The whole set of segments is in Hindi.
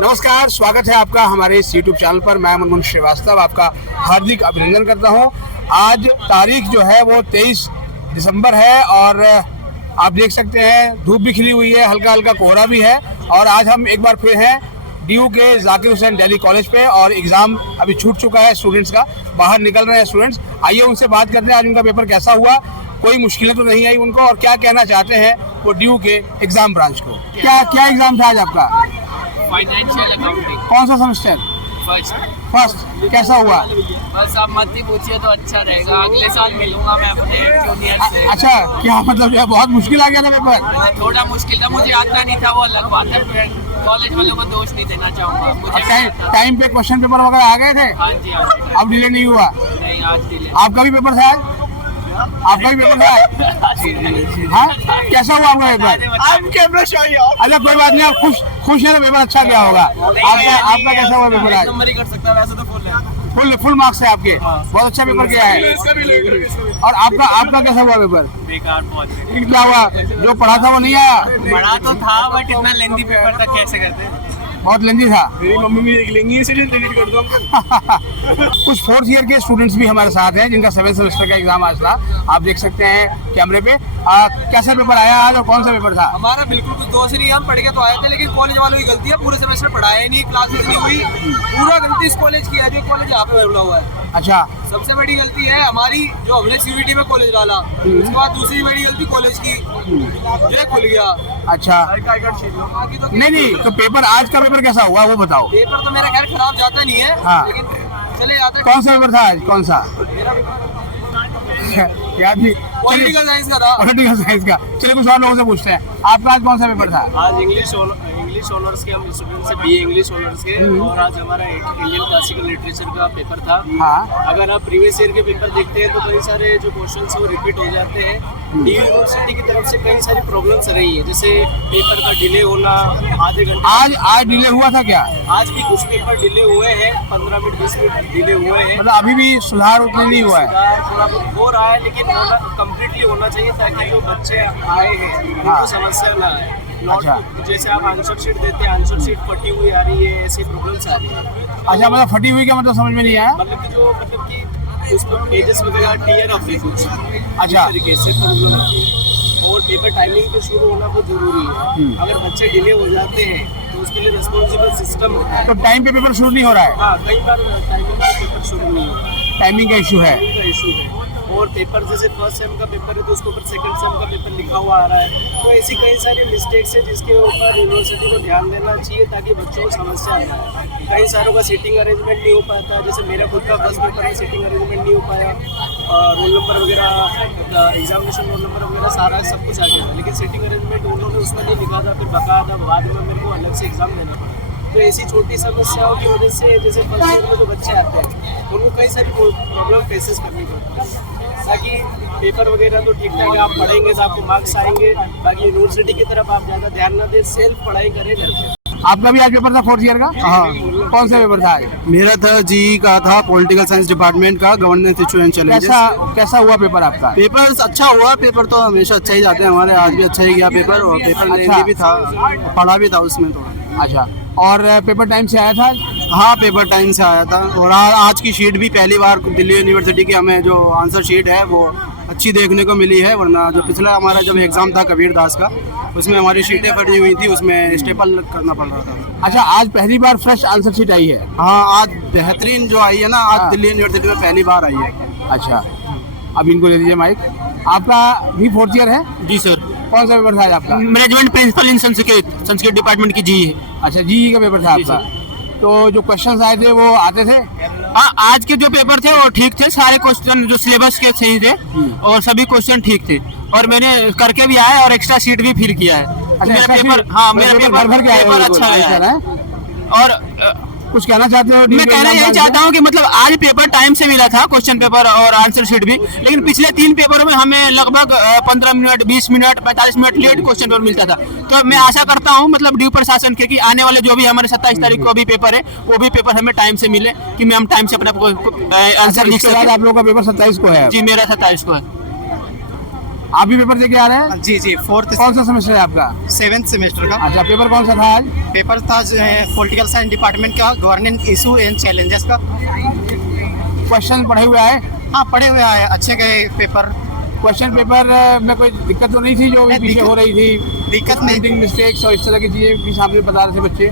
नमस्कार, स्वागत है आपका हमारे इस यूट्यूब चैनल पर। मैं मनमोहन श्रीवास्तव आपका हार्दिक अभिनंदन करता हूं। आज तारीख जो है वो 23 दिसंबर है और आप देख सकते हैं धूप भी खिली हुई है, हल्का हल्का कोहरा भी है। और आज हम एक बार फिर हैं DU के जाकिर हुसैन दिल्ली कॉलेज पे और एग्ज़ाम अभी छूट चुका है स्टूडेंट्स का, बाहर निकल रहे हैं स्टूडेंट्स। आइए उनसे बात करते हैं आज उनका पेपर कैसा हुआ, कोई मुश्किलें तो नहीं आई उनको और क्या कहना चाहते हैं वो DU के एग्ज़ाम ब्रांच को। क्या एग्ज़ाम था आज आपका? Financial accounting. कौन सा सेमेस्टर? फर्स्ट। कैसा हुआ? बस आप मत ही पूछिए तो अच्छा रहेगा, अगले साल मिलूंगा मैं अपने जूनियर से। अच्छा, क्या मतलब यह बहुत मुश्किल आ गया था पेपर? थोड़ा मुश्किल था, मुझे आता नहीं था, वो अलग बात है। कॉलेज वालों को दोष नहीं देना चाहूँगा। मुझे टाइम पे क्वेश्चन पेपर वगैरह आ गए थे? हाँ जी, अब डिले नहीं हुआ? नहीं, आज डिले। आपका भी पेपर था आज? आपका भी पेपर था? हाँ, कैसा हुआ आपका पेपर? अच्छा, कोई बात नहीं, आप खुश है तो पेपर अच्छा गया होगा। आपका कैसा हुआ पेपर आज? नंबर ही कर सकता है, वैसे तो फुल है। फुल मार्क्स है आपके, बहुत अच्छा पेपर गया है। और आपका कैसा हुआ पेपर? बेकार बहुत। क्या हुआ, जो पढ़ा था वो नहीं आया? बड़ा तो था बट इतना लेंथी पेपर था, कैसे करते? बहुत लेंदी था। मेरी मम्मी भी देख लेंगी, इसीलिए डिलीट कर दो। कुछ 4th ईयर के स्टूडेंट्स भी हमारे साथ हैं जिनका 7th सेमेस्टर का एग्जाम आज था। आप देख सकते हैं कैमरे पे। कैसा पेपर आया आज और कौन सा पेपर था? हमारा बिल्कुल कुछ दोष नहीं, हम पढ़ के तो आए थे, लेकिन कॉलेज वालों की गलती है। पूरे सेमेस्टर पढ़ाया नहीं, क्लासेस नहीं हुई, पूरा गलती इस कॉलेज की है। जो कॉलेज यहाँ पे बना हुआ है, अच्छा, सबसे बड़ी गलती है हमारी, जो हमने CVT में कॉलेज डाला। उसके बाद दूसरी बड़ी गलती कॉलेज की, ये खुल गया। अच्छा, नहीं, तो पेपर आज का पेपर कैसा हुआ वो बताओ। पेपर तो मेरा खैर खराब जाता नहीं है, हाँ। लेकिन चले जाता है। कौन सा पेपर था आज? कौन सा? याद नहीं। पॉलिटिकल साइंस का था। पॉलिटिकल साइंस का। चलिए कुछ और लोगों से पूछते हैं, आपका आज कौन सा पेपर था? आज इंग्लिश ऑनर्स के हम स्टूडेंट से BA इंग्लिश ऑनर्स के, और आज हमारा इंडियन क्लासिकल लिटरेचर का पेपर था। हाँ। अगर आप प्रीवियस ईयर के पेपर देखते हैं तो कई सारे जो क्वेश्चंस वो रिपीट हो जाते हैं। DU यूनिवर्सिटी की तरफ से कई सारी प्रॉब्लम्स रही है, जैसे पेपर का डिले होना, आधे घंटे। आज डिले हुआ था क्या? आज भी कुछ पेपर डिले हुए हैं, 15 मिनट 20 मिनट डिले हुए हैं। मतलब अभी भी सुधार उतना नहीं हुआ है? थोड़ा बहुत हो रहा है, लेकिन कम्प्लीटली होना चाहिए ताकि जो बच्चे आए हैं उनको समस्या ना आए। अच्छा। जैसे आप आंसर शीट देते हैं, आंसर शीट फटी हुई आ रही है, ऐसी प्रॉब्लम्स आ रही है। अच्छा, मतलब फटी हुई का मतलब समझ में नहीं आया? मतलब कि उसमें पेजेस वगैरह टीयर ऑफ कुछ अच्छा, तरीके से प्रॉब्लम आती है। और पेपर टाइमिंग पे शुरू होना बहुत जरूरी है। अगर बच्चे डिले हो जाते हैं तो उसके लिए रिस्पॉन्सिबल सिस्टम होता है। तो टाइम पे पेपर शुरू नहीं हो रहा है? हाँ, कई बार टाइमिंग पे पेपर शुरू नहीं होता, टाइमिंग का इशू है। का इशू है। और पेपर जैसे फर्स्ट सेम का पेपर है तो उसके ऊपर सेकंड सेम का पेपर लिखा हुआ आ रहा है। तो ऐसी कई सारी मिस्टेक्स है जिसके ऊपर यूनिवर्सिटी को ध्यान देना चाहिए ताकि बच्चों को समस्या ना आए। कई सारों का सीटिंग अरेंजमेंट नहीं हो पाता, जैसे मेरा खुद का फर्स्ट पेपर में सीटिंग अरेंजमेंट नहीं हो पाया। रोल नंबर वगैरह, एग्जामिनेशन रोल नंबर वगैरह सारा सब कुछ आ गया था, लेकिन सीटिंग अरेंजमेंट उन्होंने उसमें नहीं लिखा था, फिर बकाया था, बाद में मेरे को अलग से एग्जाम देना पड़ा। तो ऐसी छोटी समस्याओं की वजह से जैसे फर्स्ट ईयर में जो बच्चे आते हैं उनको कई सारी प्रॉब्लम फेसेस करनी पड़ती है। बाकी पेपर वगैरह तो ठीक ठाक, आप पढ़ेंगे तो आपको मार्क्स आएंगे। बाकी यूनिवर्सिटी की तरफ आप ज़्यादा ध्यान ना दें, सेल्फ पढ़ाई करें घर पे। आपका भी आज पेपर था 4th ईयर का? हाँ। कौन सा पेपर था आज? मेरा था GE का था, पॉलिटिकल साइंस डिपार्टमेंट का, गवर्नेंस इशू एंड चैलेंजेस। कैसा हुआ पेपर आपका? पेपर अच्छा हुआ, पेपर तो हमेशा अच्छा ही जाते हैं हमारे, आज भी अच्छा ही गया पेपर। और पेपर लेंदी भी था, पढ़ा भी था उसमें थोड़ा। अच्छा, और पेपर टाइम से आया था? हाँ, पेपर टाइम से आया था। और आज की शीट भी पहली बार दिल्ली यूनिवर्सिटी की हमें जो आंसर शीट है वो अच्छी देखने को मिली है, वरना जो पिछला हमारा जब एग्ज़ाम था कबीर दास का, उसमें हमारी शीटें फटी हुई थी, उसमें स्टेपल करना पड़ रहा था। अच्छा, आज पहली बार फ्रेश आंसर शीट आई है? हाँ, आज बेहतरीन जो आई है ना, आज दिल्ली यूनिवर्सिटी में पहली बार आई है। अच्छा, अब इनको दे दीजिए माइक। आपका भी 4th ईयर है? जी सर। कौन सा पेपर था आज आपका? मैनेजमेंट प्रिंसिपल इन संस्कृत डिपार्टमेंट की GE है। अच्छा, GE का पेपर था आपका। तो जो क्वेश्चंस आए थे वो आते थे? हाँ, आज के जो पेपर थे वो ठीक थे, सारे क्वेश्चन जो सिलेबस के सही थे और सभी क्वेश्चन ठीक थे। और मैंने करके भी आया और एक्स्ट्रा शीट भी फिल किया है। अच्छा, मेरा पेपर, हाँ, मेरा पेपर भर के आए हो, अच्छा गया है। और कुछ कहना चाहते हो? मैं कहना यही चाहता हूँ कि मतलब आज पेपर टाइम से मिला था, क्वेश्चन पेपर और आंसर शीट भी, लेकिन पिछले 3 पेपरों में हमें लगभग 15 minute, 20 minute, 45 minute late question paper मिलता था। तो मैं आशा करता हूँ मतलब DU प्रशासन के कि आने वाले जो भी हमारे 27 तारीख को भी पेपर है वो भी पेपर हमें टाइम से मिले, कि हम टाइम से अपना आंसर लिख सकें। आप लोगों का पेपर 27 को है? जी, मेरा 27 को है। आप भी पेपर दे के आ रहे हैं? जी जी, फोर्थ कौन सा सेमेस्टर है आपका? 7th सेमेस्टर का अच्छा, पेपर कौन सा था आज? पेपर था पॉलिटिकल साइंस डिपार्टमेंट का, गवर्नेंस इशू एंड चैलेंजेस का। क्वेश्चन पढ़े हुए आए? हाँ, पढ़े हुए आए, अच्छे गए पेपर। क्वेश्चन पेपर में कोई दिक्कत तो नहीं थी जो नहीं, पीछे हो रही थी? दिक्कत नहीं प्रिंटिंग मिस्टेक्स और इस तरह की चीज़ें भी सामने बता रहे थे बच्चे?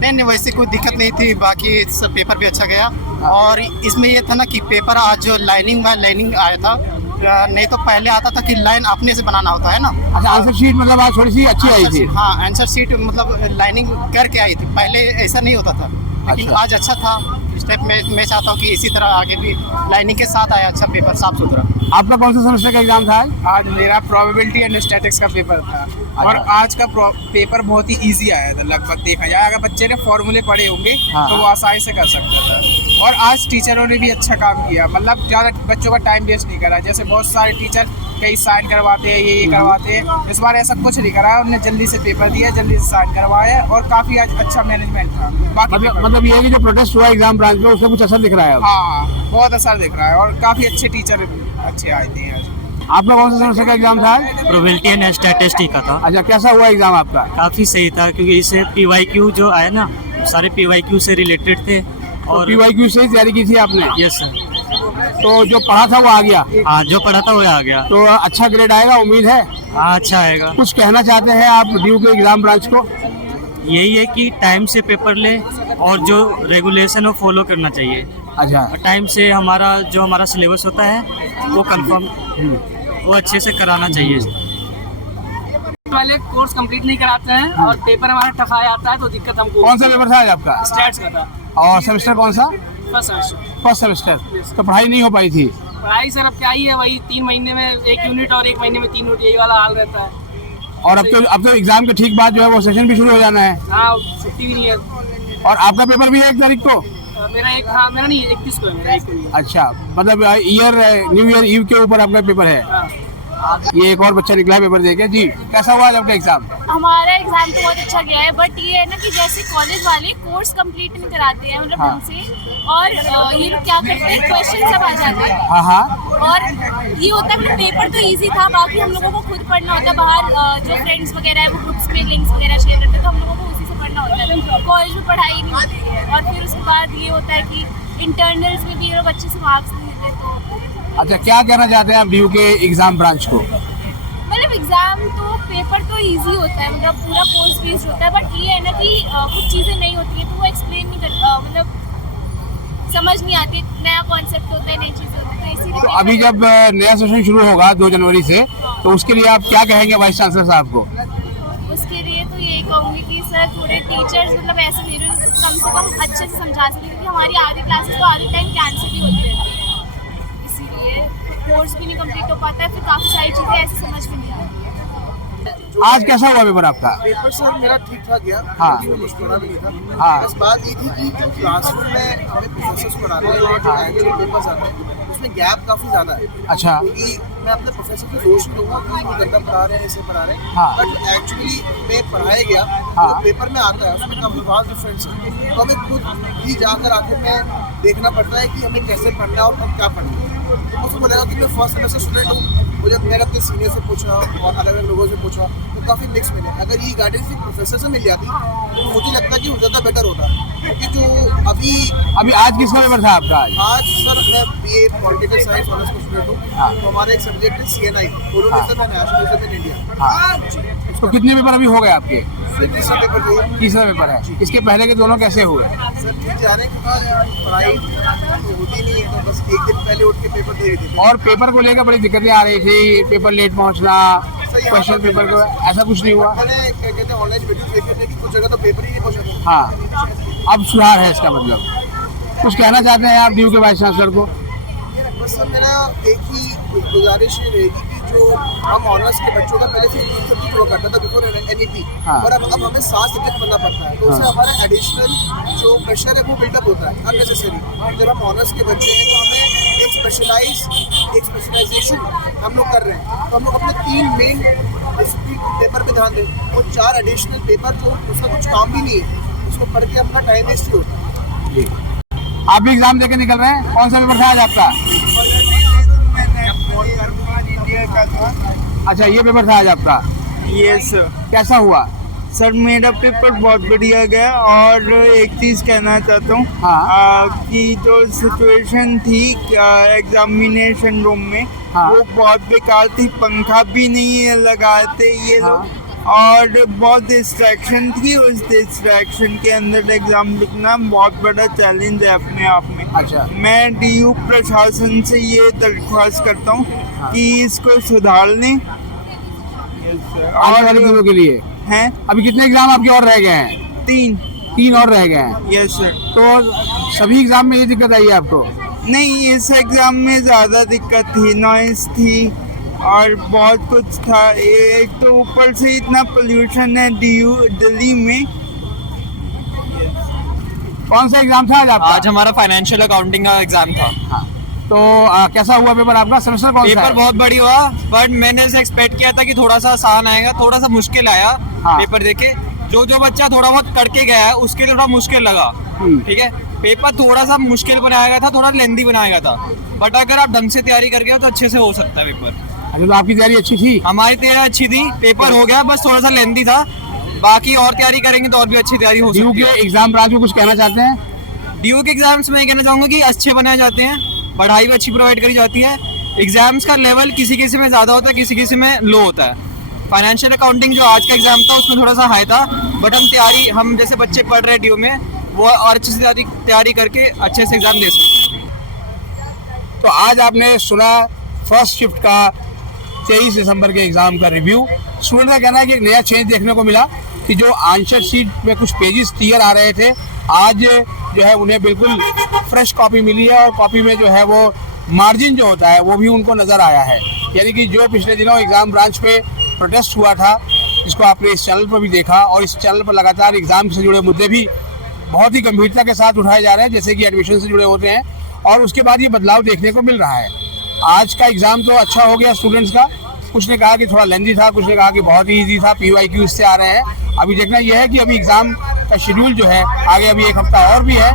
नहीं, वैसे कोई दिक्कत नहीं थी, बाकी सब पेपर भी अच्छा गया। और इसमें ये था ना कि पेपर आज जो लाइनिंग बाय लाइनिंग आया था, नहीं तो पहले आता था कि लाइन अपने से बनाना होता है ना। अच्छा, आंसर शीट मतलब आज थोड़ी सी अच्छी आई थी? हाँ, आंसर शीट मतलब लाइनिंग करके आई थी, पहले ऐसा नहीं होता था, लेकिन अच्छा। आज अच्छा था। स्टेप में मैं चाहता हूँ कि इसी तरह आगे भी लाइनिंग के साथ आया अच्छा पेपर, साफ सुथरा। आपका कौन सा सेमेस्टर का एग्जाम था आज? आज मेरा प्रोबेबिलिटी एंड स्टैटिक्स का पेपर था और आज का पेपर बहुत ही इजी आया था। लगभग देखा जाए अगर बच्चे ने फॉर्मूले पढ़े होंगे हाँ। तो वो आसानी से कर सकता था। और आज टीचरों ने भी अच्छा काम किया, मतलब ज़्यादा बच्चों का टाइम वेस्ट नहीं करा। जैसे बहुत सारे टीचर कई साइन करवाते हैं, ये करवाते हैं, इस बार ऐसा कुछ नहीं करा। उन्होंने जल्दी से पेपर दिया, जल्दी से साइन करवाया और काफ़ी आज अच्छा मैनेजमेंट था। बाकी मतलब ये है कि जो प्रोटेस्ट हुआ एग्जाम ब्रांच में उसका कुछ असर दिख रहा है अब? हाँ, बहुत असर दिख रहा है और काफ़ी अच्छे टीचर अच्छे आए थे आज। आपका कौन सा सेमेस्टर का एग्जाम था आज? प्रोबेबिलिटी एंड स्टैटिस्टिक्स का था। अच्छा, कैसा हुआ एग्जाम आपका? काफ़ी सही था क्योंकि इससे PYQ जो आया ना, सारे PYQ से रिलेटेड थे। और PYQ से ही तैयारी की थी आपने? Yes sir. तो जो पढ़ा था वो आ गया? हाँ, जो पढ़ा था वो आ गया। तो अच्छा ग्रेड आएगा, उम्मीद है? हाँ, अच्छा आएगा। कुछ कहना चाहते हैं आप ड्यू के एग्जाम ब्रांच को? यही है कि टाइम से पेपर ले और जो रेगुलेशन है फॉलो करना चाहिए। अच्छा, और टाइम से हमारा सिलेबस होता है वो कंफर्म, वो अच्छे से कराना चाहिए। वाले कोर्स कंप्लीट नहीं कराते हैं और पेपर हमारा टफ आ जाता है तो दिक्कत हमको। कौन सा पेपर था आज आपका? स्टैट्स का था। और सेमेस्टर कौन सा? First semester. First semester. तो पढ़ाई नहीं हो पाई थी? पढ़ाई सर अब क्या ही है, वही 3 महीने में 1 यूनिट और 1 महीने में 3 यूनिट, यही वाला हाल रहता है। और अब तो एग्जाम के ठीक बाद जो है वो सेशन भी शुरू हो जाना है। हाँ, छुट्टी भी नहीं है। और आपका पेपर भी है 1 तारीख को? मेरा नहीं, 31 को है मेरा, 1 को ही है। अच्छा, मतलब न्यू ईयर ईव के ऊपर आपका पेपर है। हाँ। ये एक और बच्चा निकला है पेपर देके। जी, कैसा हुआ आज आपका एग्जाम? हमारा एग्जाम तो बहुत अच्छा गया है, बट ये है ना कि जैसे कॉलेज वाले कोर्स कंप्लीट नहीं कराते हैं मतलब ढंग से, और ये लोग क्या करते हैं, क्वेश्चन सब आ जाते हैं। हाँ हाँ। और ये होता है कि पेपर तो इजी था, बाकी हम लोगों को खुद पढ़ना होता है। बाहर जो फ्रेंड्स वगैरह है वो ग्रुप्स में लिंक्स वगैरह शेयर करते हैं, तो हम लोगों को उसी से पढ़ना होता है। कॉलेज में पढ़ाई नहीं होती है। और फिर उसके बाद ये होता है कि इंटरनल्स में भी ये लोग अच्छे से मार्क्स नहीं देते। तो अच्छा, क्या कहना चाहते हैं आप ड्यू के एग्जाम ब्रांच को? मतलब एग्जाम तो पेपर तो इजी होता है, मतलब पूरा कोर्स बेस्ड होता है, बट ये है ना कि कुछ चीज़ें नहीं होती है तो वो एक्सप्लेन नहीं करता, मतलब समझ नहीं आती, नया कॉन्सेप्ट होता है, नई चीज़ें होती है, तो इसीलिए तो अभी जब नया सेशन शुरू होगा 2 जनवरी से, तो उसके लिए आप क्या कहेंगे वाइस चांसलर साहब को? उसके लिए तो यही कहूँगी कि सर थोड़े टीचर्स मतलब ऐसे मेरे कम से कम अच्छे से समझा सकें, क्योंकि हमारी आधी क्लासेस तो आधे टाइम कैंसिल ही होती रहती है, इसीलिए कोर्स भी नहीं कंप्लीट हो पाता है, फिर काफ़ी सारी चीज़ें ऐसे समझ में नहीं आती। आज कैसा हुआ पेपर आपका? पेपर सर मेरा ठीक ठाक गया। हाँ। कुछ पढ़ा भी नहीं था। हाँ। बस बात ये थी कि जो क्लासरूम में हमें प्रोफेसर्स पढ़ाते हैं और जो एक्चुअल पेपर्स आते हैं उसमें गैप काफ़ी ज़्यादा है। अच्छा। क्योंकि मैं अपने प्रोफेसर को दोष नहीं दूंगा कि वो गंदा पढ़ा रहे हैं, ऐसे पढ़ा रहे हैं, हाँ। बट एक्चुअली में पढ़ाया गया हाँ। तो पेपर में आता है उसमें काफ़ी वास्ट डिफरेंस है, तो हमें खुद ही जाकर आखिर में देखना पड़ता है कि हमें कैसे पढ़ना है और हम क्या पढ़ना है। तो मुझे बोलेगा कि मैं फर्स्ट सेमेस्टर स्टूडेंट हूँ, मुझे मैंने अपने सीनियर से पूछा और अलग अलग लोगों से पूछा तो काफ़ी मिक्स मिले। अगर ये गाइडेंस एक प्रोफेसर से मिल जाती तो मुझे लगता है कि वो ज़्यादा बेटर होता, क्योंकि जो अभी आज किसका पेपर था आपका? आज सर मैं BA पॉलिटिकल साइंस ऑनर्स का स्टूडेंट हूँ, तो हमारा एक सब्जेक्ट है CNI, colonialism and nationalism in India. तो कितने पेपर अभी हो गए आपके? फिर तीसरा पेपर चाहिए। तीसरा पेपर है। इसके पहले के दोनों कैसे हुए? सर ठीक जा रहे हैं, क्योंकि पढ़ाई तो होती नहीं है, तो बस एक दिन पहले उठ के पेपर दे देते। और पेपर को लेकर बड़ी दिक्कतें आ रही थी, पेपर लेट पहुंचना, क्वेश्चन पेपर को, ऐसा कुछ नहीं हुआ? मैंने क्या कहते हैं ऑनलाइन वीडियो देखे थे कि कुछ जगह तो पेपर ही नहीं पहुँचा। हाँ, अब सुधार है इसका मतलब। कुछ कहना चाहते हैं आप ड्यू के वाइस चांसलर को? बस सर मेरा एक ही गुजारिश ये रहेगी कि जो हम ऑनर्स के बच्चों का पहले से 3 सब्जेक्ट हुआ करता था बिफोर NEP, हाँ। और अब हमें 7 सब्जेक्ट पढ़ना पड़ता है, तो उससे हमारा एडिशनल जो प्रेशर है वो बिल्डअप होता है अननेसेसरी। जब हम ऑनर्स के बच्चे हैं तो हमें एक स्पेशलाइजेशन हम लोग कर रहे हैं, तो हम लोग अपने 3 मेन डिसिप्लिन पेपर पे ध्यान दें, और 4 एडिशनल पेपर जो उसका कुछ काम भी नहीं है उसको पढ़ के अपना टाइम वेस्ट ही होता है। आप भी एग्जाम देके निकल रहे हैं? कौन सा पेपर था आज आपका? अच्छा, ये पेपर था आज आपका, ये सर। कैसा हुआ? सर मेरा पेपर बहुत बढ़िया गया और एक चीज़ कहना चाहता हूँ हाँ। कि जो सिचुएशन थी एग्जामिनेशन रूम में हाँ। वो बहुत बेकार थी, पंखा भी नहीं लगाए थे ये हाँ। लोग और बहुत डिस्ट्रैक्शन थी। उस डिस्ट्रैक्शन के अंदर एग्ज़ाम लिखना बहुत बड़ा चैलेंज है अपने आप में। अच्छा। मैं DU प्रशासन से ये दरख्वास्त करता हूँ कि इसको सुधार लें। आने वाले दिनों के लिए हैं अभी कितने एग्जाम आपके और रह गए हैं? 3 और रह गए हैं। Yes sir. तो सभी एग्जाम में ये दिक्कत आई है आपको? नहीं, इस एग्ज़ाम में ज़्यादा दिक्कत थी, नॉइस थी और बहुत कुछ था। एक तो ऊपर से इतना पोल्यूशन है दिल्ली में। कौन सा एग्जाम था आज आपका? आज हमारा फाइनेंशियल अकाउंटिंग का एग्जाम था। हाँ। तो कैसा हुआ पेपर आपका? सेमेस्टर कौन सा पेपर है? बहुत बढ़िया हुआ, बट मैंने इसे एक्सपेक्ट किया था कि थोड़ा सा आसान आएगा, थोड़ा सा मुश्किल आया। हाँ। पेपर देखे जो बच्चा थोड़ा बहुत करके गया है उसके लिए थोड़ा मुश्किल लगा। ठीक है, पेपर थोड़ा सा मुश्किल बनाया गया था, थोड़ा लेंदी बनाया गया था, बट अगर आप ढंग से तैयारी करके हो तो अच्छे से हो सकता है पेपर। अभी तो आपकी तैयारी अच्छी थी? हमारी तैयारी अच्छी थी, पेपर हो गया, बस थोड़ा सा लेंदी था। बाकी और तैयारी करेंगे तो और भी अच्छी तैयारी हो DU सकती के है। एग्जाम ब्रांच में कुछ कहना चाहते हैं? DU के एग्जाम्स में कहना चाहूंगा कि अच्छे बनाए जाते हैं, पढ़ाई भी अच्छी प्रोवाइड करी जाती है। एग्जाम्स का लेवल किसी किसी में ज़्यादा होता है, किसी किसी में लो होता है। फाइनेंशियल अकाउंटिंग जो आज का एग्जाम था उसमें थोड़ा सा हाई था, बट हम जैसे बच्चे पढ़ रहे हैं DU में वो और अच्छे से तैयारी करके अच्छे से एग्जाम दे सकते हैं। तो आज आपने सुना फर्स्ट शिफ्ट का 23 दिसंबर के एग्जाम का रिव्यू। स्टूडेंट का कहना है कि एक नया चेंज देखने को मिला कि जो आंसर शीट में कुछ पेजेस क्लियर आ रहे थे, आज जो है उन्हें बिल्कुल फ्रेश कॉपी मिली है और कॉपी में जो है वो मार्जिन जो होता है वो भी उनको नज़र आया है। यानी कि जो पिछले दिनों एग्ज़ाम ब्रांच पे प्रोटेस्ट हुआ था, जिसको आपने इस चैनल पर भी देखा, और इस चैनल पर लगातार एग्ज़ाम से जुड़े मुद्दे भी बहुत ही गंभीरता के साथ उठाए जा रहे हैं, जैसे कि एडमिशन से जुड़े होते हैं, और उसके बाद ये बदलाव देखने को मिल रहा है। आज का एग्ज़ाम तो अच्छा हो गया स्टूडेंट्स का, कुछ ने कहा कि थोड़ा लेंदी था, कुछ ने कहा कि बहुत ही ईजी था, PYQ इससे आ रहे हैं। अभी देखना यह है कि अभी एग्ज़ाम का शेड्यूल जो है आगे अभी एक हफ्ता और भी है,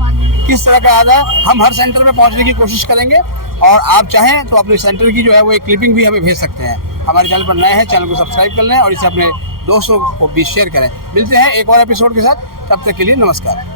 किस तरह का आता है। हम हर सेंटर में पहुंचने की कोशिश करेंगे और आप चाहें तो अपने सेंटर की जो है वो एक क्लिपिंग भी हमें भेज सकते हैं। हमारे चैनल पर नए हैं, चैनल को सब्सक्राइब कर लें और इसे अपने दोस्तों को भी शेयर करें। मिलते हैं एक और एपिसोड के साथ, तब तक के लिए नमस्कार।